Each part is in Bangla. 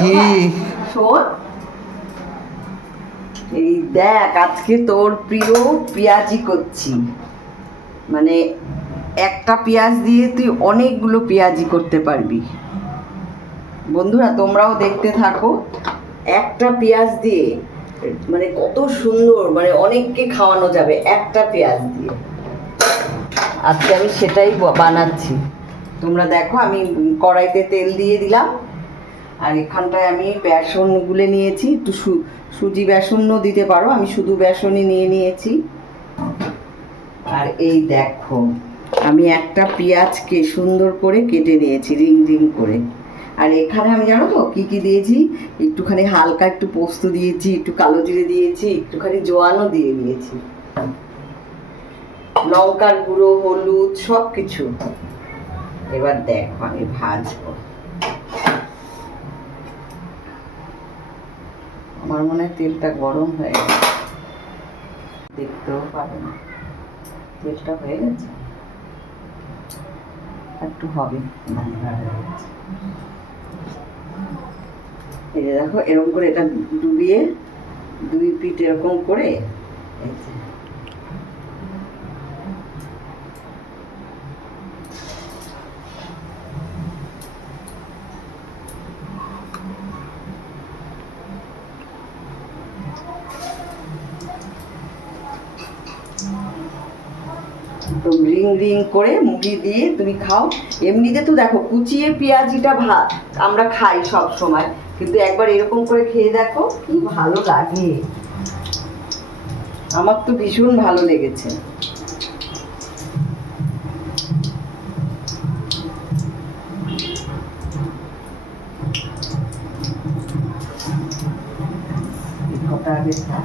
কি? শোন। এই দেখ, আজকে তোর প্রিয় পেঁয়াজি করছি। মানে একটা পেঁয়াজ দিয়ে তুই অনেকগুলো পেঁয়াজি করতে পারবি। বন্ধুরা, তোমরাও দেখতে থাকো। একটা পেঁয়াজ দিয়ে মানে কত সুন্দর মানে অনেককে খাওয়ানো যাবে একটা পেঁয়াজ দিয়ে। আজকে আমি সেটাই বানাচ্ছি। তোমরা দেখো, আমি কড়াইতে তেল দিয়ে দিলাম। আর এখানটায় আমি বেসন গুলে নিয়েছি। একটু সুজি বেসনও দিতে পারো, আমি শুধু বেসনই নিয়ে নিয়েছি। আর এই দেখো, আমি একটা পেঁয়াজকে সুন্দর করে কেটে নিয়েছি, রিং রিং করে। আর এখানে আমি জানো তো কী কী দিয়েছি? একটুখানি হালকা একটু পোস্ত দিয়েছি, একটু কালো জিরে দিয়েছি, একটুখানি জোয়ানও দিয়ে দিয়েছি লঙ্কার গুঁড়ো, হলুদ সব কিছু এবার দেখো আমি ভাজবো। আমার মনে হয় তেলটা গরম হয়ে গেছে। দেখতেও পাবে না। তেলটা হয়ে গেছে? একটু হবে। এই যে দেখো, এরকম করে এটা ডুবিয়ে দুই পিঠ এরকম করে, এই যে রিং রিং করে মুড়ি দিয়ে তুমি খাও। এমনিতে তো দেখো কুচিয়ে পেঁয়াজিটা ভাত আমরা খাই সব সময়। কিন্তু একবার এরকম করে খেয়ে দেখো কি ভালো লাগে। আমার তো ভীষণ ভালো লেগেছে এই কটা আগে খা।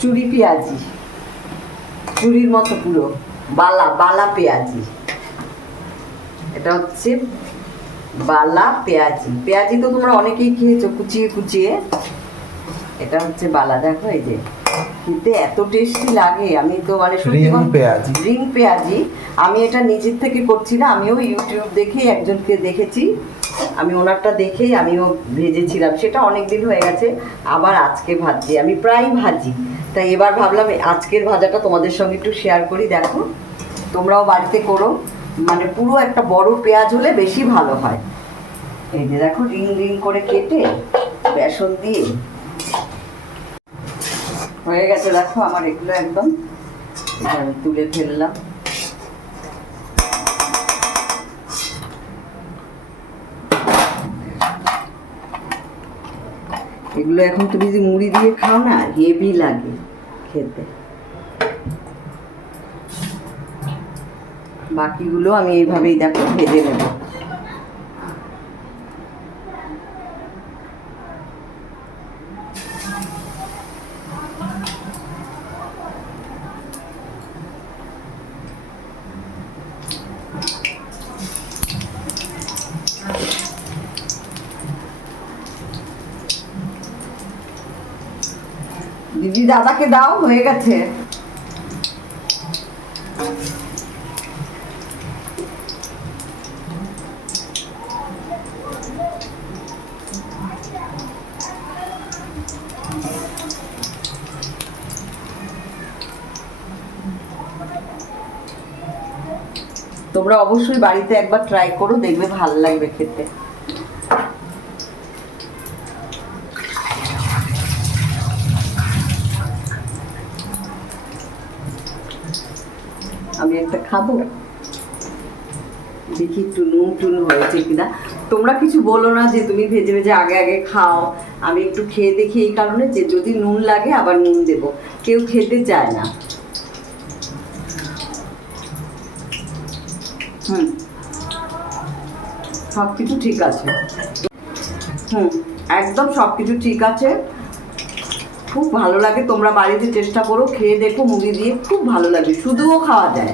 চুরি পেঁয়াজি। চুরির মতো পুরো। বালা বালা পেঁয়াজি। এটা হচ্ছে বালা পেঁয়াজি। পেঁয়াজি তো তোমরা অনেকেই খেয়েছো, কুচিয়ে কুচিয়ে। এটা হচ্ছে বালা। দেখো এই যে। খেতে এত টেস্টি লাগে। আমি তো মানে রিং পেঁয়াজি। রিং পেঁয়াজি। আমি এটা নিজের থেকে করছি না আমিও ইউটিউব দেখেই একজনকে দেখেছি। আমি ওনারটা দেখেই আমিও ভেজেছিলাম। সেটা অনেক দিন হয়ে গেছে আবার আজকে ভাজছি আমি প্রায় ভাজি। তাই এবার ভাবলাম আজকের ভাজাটা তোমাদের সঙ্গে একটু শেয়ার করি দেখো। তোমরাও বাড়িতে করো। মানে পুরো একটা বড় পেঁয়াজ হলে বেশি ভালো হয়। এই যে দেখো রিং রিং করে কেটে বেসন দিয়ে হয়ে গেছে, দেখো, আমার এগুলো একদম তুলে ফেললাম। এগুলো এখন তুমি যদি মুড়ি দিয়ে খাও না, হেভি লাগে খেতে। বাকিগুলো আমি এইভাবেই দেখো, ভেজে নেব। দিদি দাদাকে দাও, হয়ে গেছে। তোমরা অবশ্যই বাড়িতে একবার ট্রাই করো, দেখবে ভালো লাগবে খেতে। আমি একটা খাব? দেখি একটু নুন টুন হয়েছে কিনা। তোমরা কিছু বলো না যে তুমি ভেজে ভেজে আগে আগে খাও। আমি একটু খেয়ে দেখি এই কারণে যে যদি নুন লাগে আবার নুন দেবো। কেউ খেতে চায় না। হুম। সব কিছু ঠিক আছে। হুম, একদম সব কিছু ঠিক আছে। খুব ভালো লাগে। তোমরা বাড়িতে চেষ্টা করো, খেয়ে দেখো, মুড়ি দিয়ে খুব ভালো লাগে। শুধুও খাওয়া যায়।